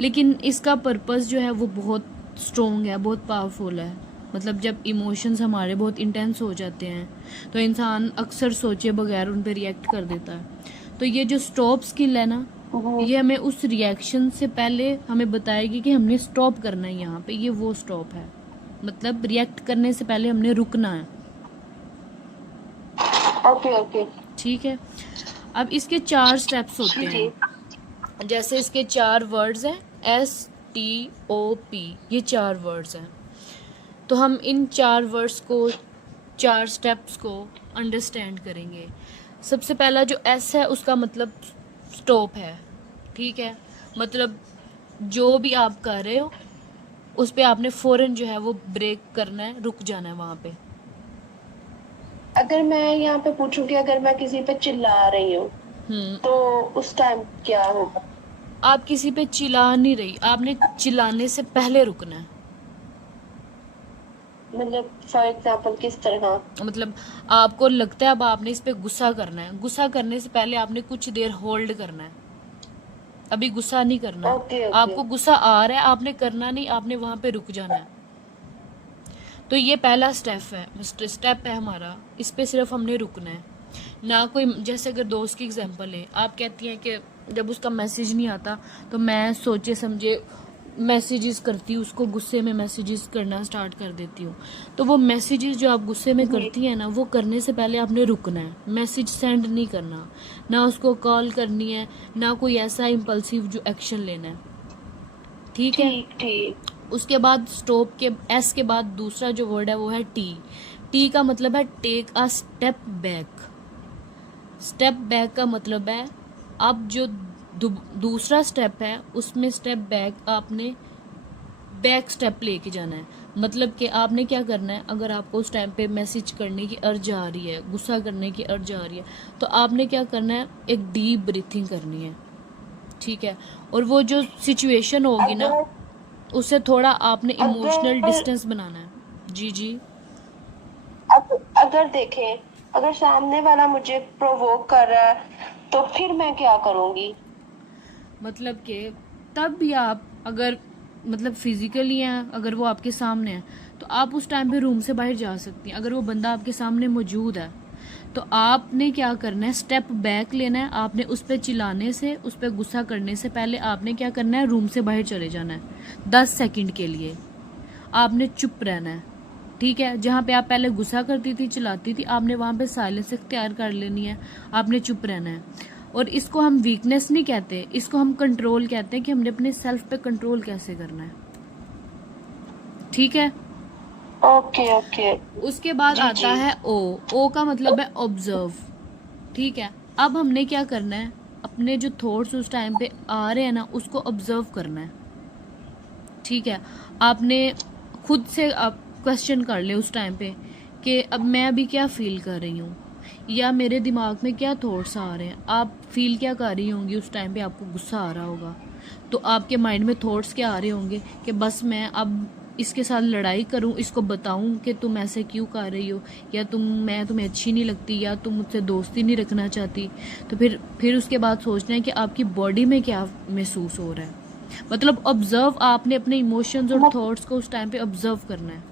लेकिन इसका पर्पस जो है वो बहुत स्ट्रोंग है, बहुत पावरफुल है। मतलब जब इमोशंस हमारे बहुत इंटेंस हो जाते हैं तो इंसान अक्सर सोचे बगैर उन पर रिएक्ट कर देता है। तो ये जो स्टॉप स्किल है ना, ये हमें उस रिएक्शन से पहले हमें बताएगी कि हमने स्टॉप करना है, यहाँ पे ये वो स्टॉप है, मतलब रिएक्ट करने से पहले हमने रुकना है, ओके, ठीक है। अब इसके 4 स्टेप्स होते हैं, जैसे इसके 4 वर्ड्स हैं, STOP, ये 4 वर्ड्स हैं। तो हम इन 4 वर्ड्स को, 4 स्टेप्स को अंडरस्टैंड करेंगे। सबसे पहला जो S है उसका मतलब स्टॉप है, ठीक है, मतलब जो भी आप कर रहे हो उस पे आपने फौरन जो है वो ब्रेक करना है, रुक जाना है वहाँ पे। अगर मैं यहाँ पे पूछूं कि अगर मैं किसी पे चिल्ला रही हूँ तो उस टाइम क्या होगा? आप किसी पे चिल्ला नहीं रही, आपने चिल्लाने से पहले रुकना है। मतलब फॉर एग्जाम्पल किस तरह? मतलब आपको लगता है अब आपने इस पे गुस्सा करना है, गुस्सा करने से पहले आपने कुछ देर होल्ड करना है, अभी गुस्सा नहीं करना। ओके। आपको गुस्सा आ रहा है, आपने करना नहीं, आपने वहां पे रुक जाना है। तो ये पहला स्टेप है हमारा, इस पे सिर्फ हमने रुकना है ना। कोई जैसे अगर दोस्त की एग्जांपल है, आप कहती हैं कि जब उसका मैसेज नहीं आता तो मैं सोचे समझे मैसेजेस करती हूँ, उसको गुस्से में मैसेजेस करना स्टार्ट कर देती हूँ। तो वो मैसेजेस जो आप गुस्से में करती हैं ना, वो करने से पहले आपने रुकना है, मैसेज सेंड नहीं करना, ना उसको कॉल करनी है, ना कोई ऐसा इम्पल्सिव जो एक्शन लेना है, ठीक है। ठीक। उसके बाद स्टॉप के S के बाद दूसरा जो वर्ड है वो है T का मतलब है take a step back. Step back का मतलब है अब जो दूसरा स्टेप है उसमें स्टेप बैक आपने बैक स्टेप लेके जाना है। मतलब कि आपने क्या करना है, अगर आपको उस टाइम पे मैसेज करने की अर्ज आ रही है, गुस्सा करने की अर्ज आ रही है, तो आपने क्या करना है, एक डीप ब्रीथिंग करनी है, ठीक है। और वो जो सिचुएशन होगी ना उससे थोड़ा आपने इमोशनल डिस्टेंस बनाना है। जी अगर देखें, अगर सामने वाला मुझे प्रोवोक कर रहा है तो फिर मैं क्या करूंगी? मतलब कि तब भी आप अगर मतलब फिजिकली हैं, अगर वो आपके सामने है तो आप उस टाइम पे रूम से बाहर जा सकती हैं। अगर वो बंदा आपके सामने मौजूद है तो आपने क्या करना है, स्टेप बैक लेना है। आपने उस पर चिल्लाने से, उस पर गुस्सा करने से पहले आपने क्या करना है, रूम से बाहर चले जाना है 10 सेकंड के लिए। आपने चुप रहना है, ठीक है। जहाँ पे आप पहले गुस्सा करती थी, चिल्लाती थी, आपने वहाँ पे साइलेंस इख्तियार कर लेनी है, आपने चुप रहना है। और इसको हम वीकनेस नहीं कहते, इसको हम कंट्रोल कहते हैं कि हमने अपने सेल्फ पे कंट्रोल कैसे करना है, ठीक है। ओके। उसके बाद आता है O का मतलब है ऑब्जर्व, ठीक है। अब हमने क्या करना है, अपने जो थॉट्स उस टाइम पे आ रहे हैं ना उसको ऑब्जर्व करना है, ठीक है। आपने खुद से आप क्वेश्चन कर ले उस टाइम पे कि अब मैं अभी क्या फील कर रही हूँ, या मेरे दिमाग में क्या थॉट्स आ रहे हैं। आप फील क्या कर रही होंगी उस टाइम पे, आपको गुस्सा आ रहा होगा तो आपके माइंड में थॉट्स क्या आ रहे होंगे कि बस मैं अब इसके साथ लड़ाई करूं, इसको बताऊं कि तुम ऐसे क्यों कर रही हो, या मैं तुम्हें अच्छी नहीं लगती, या तुम मुझसे दोस्ती नहीं रखना चाहती, तो फिर उसके बाद सोचना है कि आपकी बॉडी में क्या महसूस हो रहा है। मतलब ऑब्जर्व, आपने अपने इमोशंस और थॉट्स को उस टाइम पे ऑब्जर्व करना है।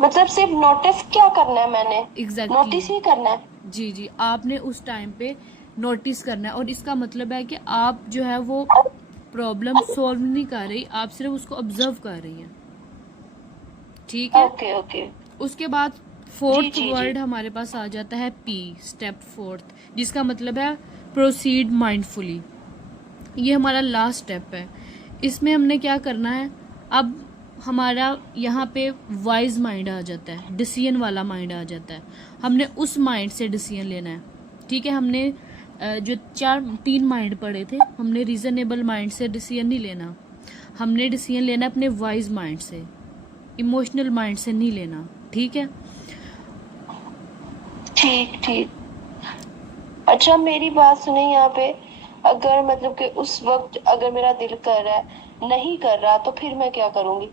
मतलब सिर्फ नोटिस क्या करना है मैंने? एग्जैक्टली नोटिस ही करना है? जी जी, आपने उस टाइम पे नोटिस करना है, और इसका मतलब है कि आप जो है वो प्रॉब्लम सॉल्व नहीं कर रही, आप सिर्फ उसको ऑब्जर्व कर रही हैं। ठीक है। Okay okay. उसके बाद जी फोर्थ जी जी। वर्ड हमारे पास आ जाता है पी, स्टेप फोर्थ, जिसका मतलब है प्रोसीड माइंडफुली। ये हमारा लास्ट स्टेप है। इसमें हमने क्या करना है, अब हमारा यहाँ पे वाइज माइंड आ जाता है, डिसीजन वाला माइंड आ जाता है। हमने उस माइंड से डिसीजन लेना है। ठीक है, हमने जो 3 माइंड पढ़े थे, हमने रीजनेबल माइंड से डिसीजन नहीं लेना, हमने डिसीजन लेना अपने वाइज माइंड से, इमोशनल माइंड से नहीं लेना। ठीक है। ठीक ठीक। अच्छा मेरी बात सुने यहाँ पे, अगर मतलब कि उस वक्त अगर मेरा दिल कर रहा है, नहीं कर रहा, तो फिर मैं क्या करूंगी?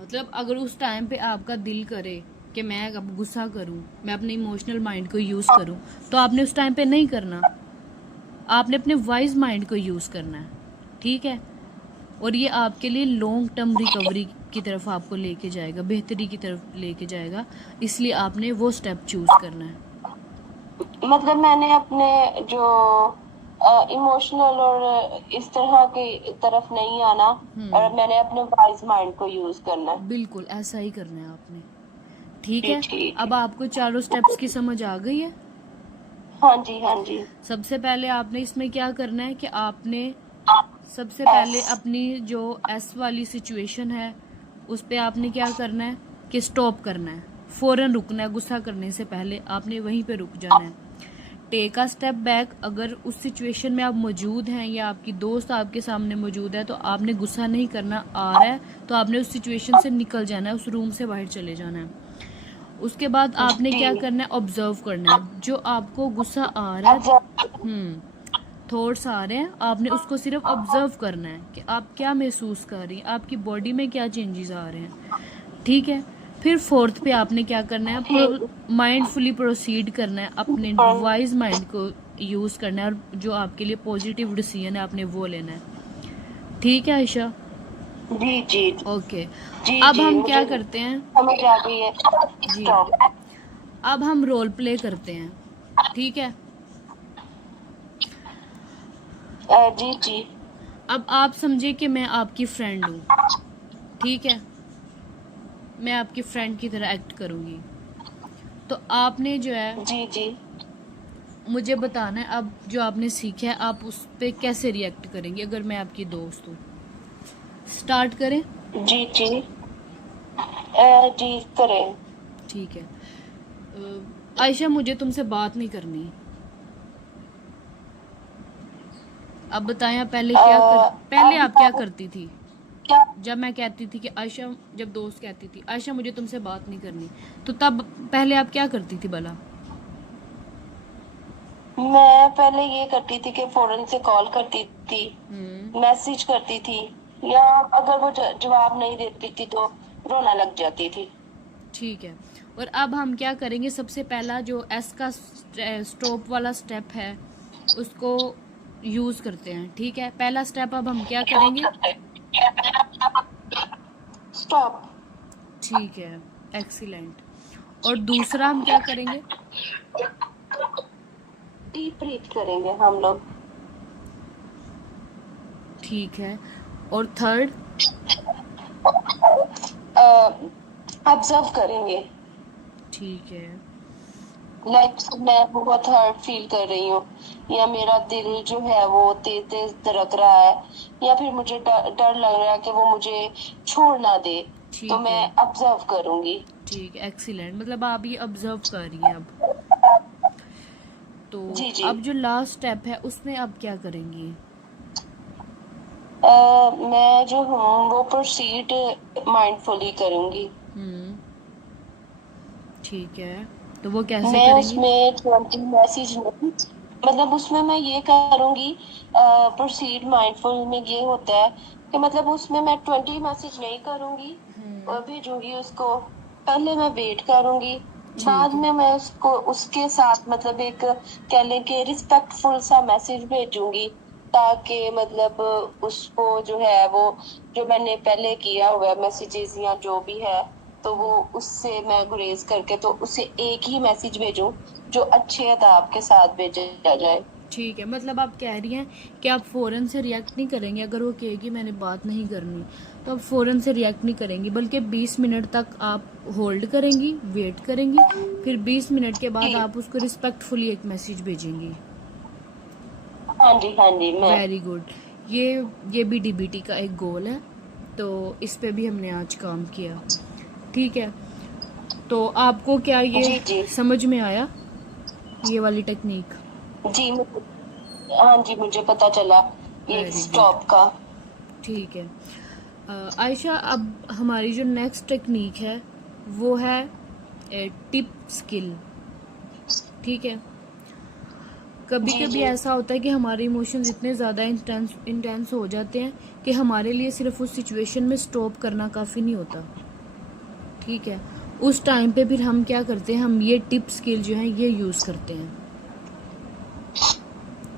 मतलब अगर उस टाइम पे आपका दिल करे कि मैं अब गुस्सा करूं, मैं अपने इमोशनल माइंड को यूज करूं, तो आपने उस टाइम पे नहीं करना, आपने अपने वाइज माइंड को यूज करना है। ठीक है। और ये आपके लिए लॉन्ग टर्म रिकवरी की तरफ आपको लेके जाएगा, बेहतरी की तरफ लेके जाएगा, इसलिए आपने वो स्टेप चूज करना है। मतलब मैंने अपने जो इमोशनल और इस तरह की तरफ नहीं आना, और मैंने अपने वाइज माइंड को यूज करना है। बिल्कुल ऐसा ही करना है आपने। ठीक जी है। ठीक है। अब आपको चारों स्टेप्स की समझ आ गई है। हाँ जी हाँ जी। सबसे पहले आपने इसमें क्या करना है कि आपने सबसे एस। पहले अपनी जो एस वाली सिचुएशन है उस पे आपने क्या करना है कि स्टॉप करना है, फौरन रुकना है, गुस्सा करने से पहले आपने वहीं पे रुक जाना है। टेक अ स्टेप बैक, अगर उस सिचुएशन में आप मौजूद हैं या आपकी दोस्त आपके सामने मौजूद है तो आपने गुस्सा नहीं करना, आ रहा है तो आपने उस सिचुएशन से निकल जाना है, उस रूम से बाहर चले जाना है। उसके बाद आपने क्या जी। करना है, ऑब्जर्व करना है, जो आपको गुस्सा आ रहा है, अच्छा। थॉट्स आ रहे हैं, आपने उसको सिर्फ ऑब्जर्व करना है कि आप क्या महसूस कर रही हैं, आपकी बॉडी में क्या चेंजेस आ रहे हैं। ठीक है। फिर फोर्थ पे आपने क्या करना है, ठीक। माइंडफुली प्रोसीड करना है, अपने वाइज माइंड को यूज करना है, और जो आपके लिए पॉजिटिव डिसीजन है आपने वो लेना है। ठीक है आयशा। जी जी ओके। जी अब जी, हम क्या मुझे करते हैं समझ आ गई है। जी, स्टॉप। अब हम रोल प्ले करते हैं। ठीक है। जी जी अब आप समझे कि मैं आपकी फ्रेंड हूँ। ठीक है। मैं आपकी फ्रेंड की तरह एक्ट करूँगी, तो आपने जो है जी जी मुझे बताना है अब जो आपने सीखा है आप उस पे कैसे रिएक्ट करेंगे अगर मैं आपकी दोस्त हूँ। स्टार्ट करें। जी जी। जी करें। ठीक है। आयशा मुझे तुमसे बात नहीं करनी। अब बताएं आप पहले आप क्या करती थी क्या? जब मैं कहती थी कि आयशा, जब दोस्त कहती थी आयशा मुझे तुमसे बात नहीं करनी, तो तब पहले आप क्या करती थी भला? मैं पहले ये करती थी कि फौरन से कॉल करती थी, हम्म। मैसेज करती थी, या अगर वो जवाब नहीं देती थी तो रोना लग जाती थी। ठीक है। और अब हम क्या करेंगे, सबसे पहला जो एस का स्टॉप वाला स्टेप है उसको यूज करते हैं। ठीक है। पहला स्टेप अब हम क्या करेंगे? स्टॉप। ठीक है, एक्सीलेंट। और दूसरा हम क्या करेंगे? डीप ब्रीथ करेंगे हम लोग। ठीक है। और थर्ड? ऑब्जर्व करेंगे। ठीक है। लाइक मैं बहुत हर्ट फील कर रही हूँ, या मेरा दिल जो है वो तेज तेज धड़क रहा है, या फिर मुझे डर लग रहा है कि वो मुझे छोड़ ना दे, तो ठीक मैं है। ऑब्जर्व करूंगी। ठीक है, एक्सीलेंट। मतलब आप ये ऑब्जर्व कर रही हैं अब। तो जी जी। अब जो लास्ट स्टेप है उसमें आप क्या करेंगी? मैं जो हूँ वो प्रोसीड माइंडफुली करूंगी। हम्म। ठीक है, तो वो कैसे मैं करेंगी? उसमें 20 मैसेज नहीं, मतलब उसमें मैं ये करूंगी, प्रोसीड माइंडफुल में ये होता है कि मतलब उसमें मैं 20 मैसेज नहीं करूंगी और भेजूंगी उसको। पहले मैं वेट करूंगी, ठीक बाद है। में मैं उसको उसके साथ मतलब एक कह लें कि रिस्पेक्टफुल सा मैसेज भेजूंगी, ताकि मतलब उसको जो है वो जो मैंने पहले किया हुआ मैसेजेस या जो भी है, तो वो उससे मैं गुरेज करके तो उसे एक ही मैसेज भेजूं जो अच्छे अदाब के साथ भेजा जाए। ठीक है, मतलब आप कह रही हैं कि आप फ़ौरन से रिएक्ट नहीं करेंगे। अगर वो कहेगी मैंने बात नहीं करनी, तो आप फ़ौरन से रिएक्ट नहीं करेंगी, बल्कि 20 मिनट तक आप होल्ड करेंगी, वेट करेंगी, फिर 20 मिनट के बाद जी आप उसको रिस्पेक्टफुली एक मैसेज भेजेंगी। हाँ जी मैं। Very good. ये भी डीबीटी का एक गोल है, तो इस पे भी हमने आज काम किया। ठीक है, तो आपको क्या ये जी जी समझ में आया, ये वाली टेक्निक? जी हाँ जी, मुझे पता चला ये वेरी गुड। स्टॉप का। ठीक है। आयशा, अब हमारी जो नेक्स्ट टेक्निक है वो है टिप स्किल। ठीक है, कभी जी कभी जी ऐसा होता है कि हमारे इमोशंस इतने ज़्यादा इंटेंस हो जाते हैं कि हमारे लिए सिर्फ उस सिचुएशन में स्टॉप करना काफ़ी नहीं होता। ठीक है, उस टाइम पे फिर हम क्या करते हैं, हम ये टिप स्किल जो है ये यूज़ करते हैं।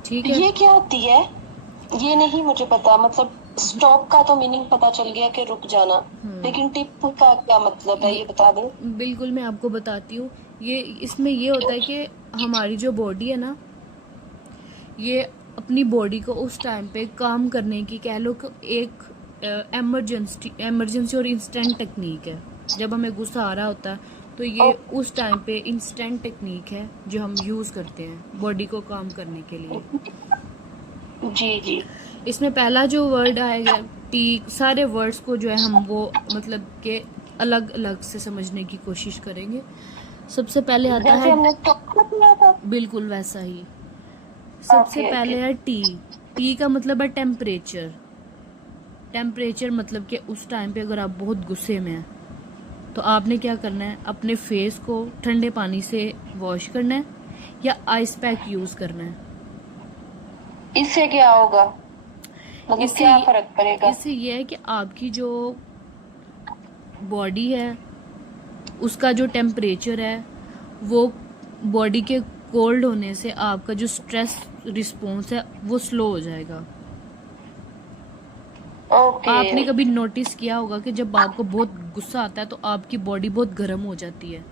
ठीक है। ये क्या होती है? ये नहीं मुझे पता, मतलब स्टॉप का तो मीनिंग पता चल गया कि रुक जाना, लेकिन टिप का क्या मतलब है ये ये बता दें। बिल्कुल मैं आपको बताती हूँ। ये इसमें ये होता है कि हमारी जो बॉडी है ना, ये अपनी बॉडी को उस टाइम पे काम करने की कह लो कि एक इमरजेंसी और इंस्टेंट टेक्निक है। जब हमें गुस्सा आ रहा होता है तो ये उस टाइम पे इंस्टेंट टेक्निक है जो हम यूज़ करते हैं बॉडी को काम करने के लिए। जी जी इसमें पहला जो वर्ड आएगा टी, सारे वर्ड्स को जो है हम वो मतलब के अलग अलग से समझने की कोशिश करेंगे। सबसे पहले आता जैसे है, हमने स्टॉप का किया था। बिल्कुल वैसा ही। सबसे ओके ओके पहले है टी। टी का मतलब है टेम्परेचर। टेम्परेचर मतलब कि उस टाइम पे अगर आप बहुत गुस्से में हैं तो आपने क्या करना है, अपने फेस को ठंडे पानी से वॉश करना है या आइस पैक यूज़ करना है। इससे क्या होगा, मतलब इससे क्या फर्क पड़ेगा? इससे ये है कि आपकी जो बॉडी है उसका जो टेम्परेचर है वो बॉडी के कोल्ड होने से आपका जो स्ट्रेस रिस्पॉन्स है वो स्लो हो जाएगा। ओके आपने कभी नोटिस किया होगा कि जब आपको बहुत गुस्सा आता है तो आपकी बॉडी बहुत गर्म हो जाती है।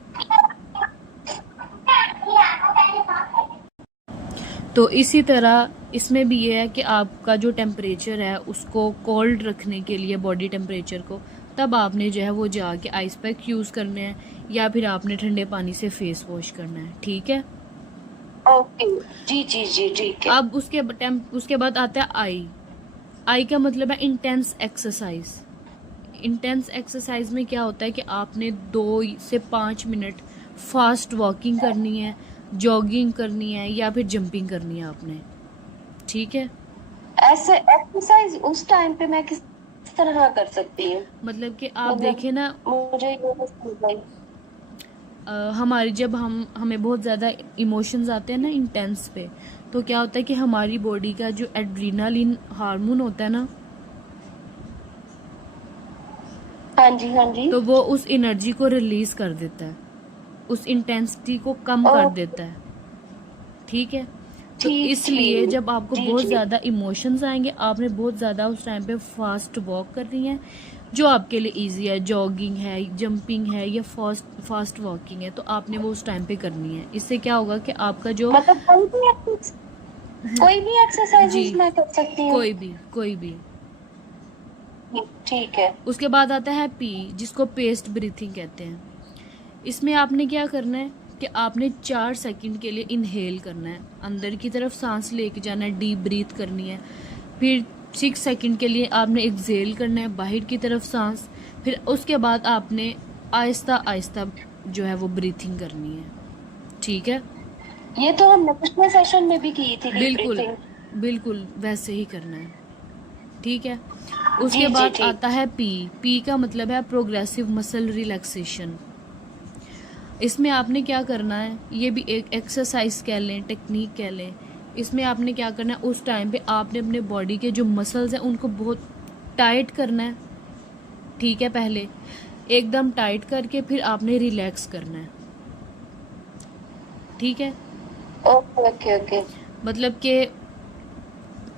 तो इसी तरह इसमें भी ये है कि आपका जो टेम्परेचर है उसको कोल्ड रखने के लिए बॉडी टेम्परेचर को, तब आपने जो है वो जाके आइस पैक यूज़ करने हैं या फिर आपने ठंडे पानी से फेस वॉश करना है। ठीक है। ओके जी जी जी ठीक है। अब उसके बाद आता है आई। आई का मतलब है इंटेंस एक्सरसाइज। इंटेंस एक्सरसाइज में क्या होता है कि आपने 2 से 5 मिनट फास्ट वॉकिंग करनी है, जॉगिंग करनी है या फिर जंपिंग करनी है आपने। ठीक है, ऐसे एक्सरसाइज उस टाइम पे मैं किस तरह कर सकती हूँ? मतलब कि आप मतलब देखें ना, मुझे ये नहीं समझ आई। हमारी जब हमें बहुत ज़्यादा इमोशंस आते हैं ना इंटेंस पे, तो क्या होता है कि हमारी बॉडी का जो एड्रीनालिन हार्मोन होता है ना, हाँ जी तो वो उस एनर्जी को रिलीज कर देता है, उस इंटेंसिटी को कम ओ कर देता है। ठीक है, तो ठीक इसलिए ठीक जब आपको जी बहुत जी ज़्यादा इमोशंस आएंगे आपने बहुत ज़्यादा उस टाइम पे फास्ट वॉक करनी है, जो आपके लिए इजी है, जॉगिंग है, जंपिंग है या फास्ट फास्ट वॉकिंग है, तो आपने वो उस टाइम पे करनी है। इससे क्या होगा कि आपका जो मतलब कोई भी जी, एक्सरसाइजेस मैं कर सकती हूँ? कोई भी। ठीक है। उसके बाद आता है पी, जिसको पेस्ट ब्रीथिंग कहते हैं। इसमें आपने क्या करना है कि आपने 4 सेकंड के लिए इनहेल करना है, अंदर की तरफ सांस लेके जाना है, डीप ब्रीथ करनी है। फिर 6 सेकंड के लिए आपने एक्सहेल करना है, बाहर की तरफ सांस। फिर उसके बाद आपने आहिस्ता आहिस्ता जो है वो ब्रीथिंग करनी है। ठीक है, ये तो हमने पिछले सेशन में भी की थी डीप बिल्कुल ब्रीथिंग। बिल्कुल वैसे ही करना है। ठीक है, जी उसके जी बाद ठीक। आता है पी। पी का मतलब है प्रोग्रेसिव मसल रिलैक्सेशन। इसमें आपने क्या करना है, ये भी एक एक्सरसाइज कह लें, टेक्निक कह लें, इसमें आपने क्या करना है, उस टाइम पे आपने अपने बॉडी के जो मसल्स हैं उनको बहुत टाइट करना है, ठीक है। पहले एकदम टाइट करके फिर आपने रिलैक्स करना है, ठीक है। Okay okay okay. मतलब कि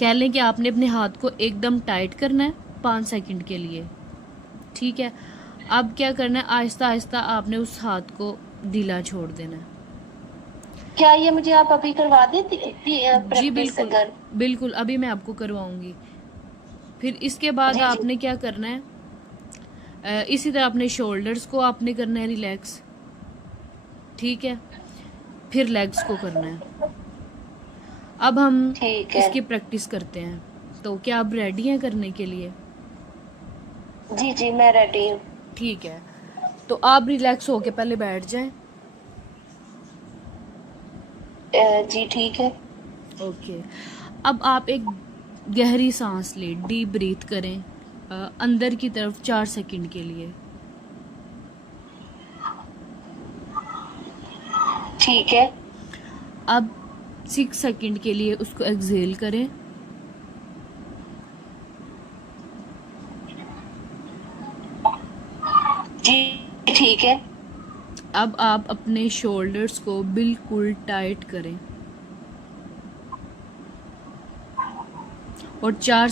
कह लें कि आपने अपने हाथ को एकदम टाइट करना है 5 सेकंड के लिए, ठीक है। अब क्या करना है, आहिस्ता आहिस्ता आपने उस हाथ को ढीला छोड़ देना है। क्या ये मुझे आप अभी करवा देती जी प्रैक्टिस बिल्कुल, अगर? बिल्कुल अभी मैं आपको करवाऊंगी। फिर इसके बाद जी जी। आपने क्या करना है, इसी तरह अपने शोल्डर्स को आपने करना है रिलैक्स, ठीक है। फिर लेग्स को करना है। अब हम ठीक है। इसकी प्रैक्टिस करते हैं। तो क्या आप रेडी हैं करने के लिए? जी जी मैं रेडी हूँ। ठीक है, तो आप रिलैक्स होके पहले बैठ जाएं। जी ठीक है। ओके। अब आप एक गहरी सांस लें, डीप ब्रीथ करें अंदर की तरफ 4 सेकंड के लिए। ठीक है। अब 6 सेकंड के लिए उसको एक्सहेल करें। जी ठीक है। अब आप अपने शोल्डर्स को बिल्कुल टाइट करें और 4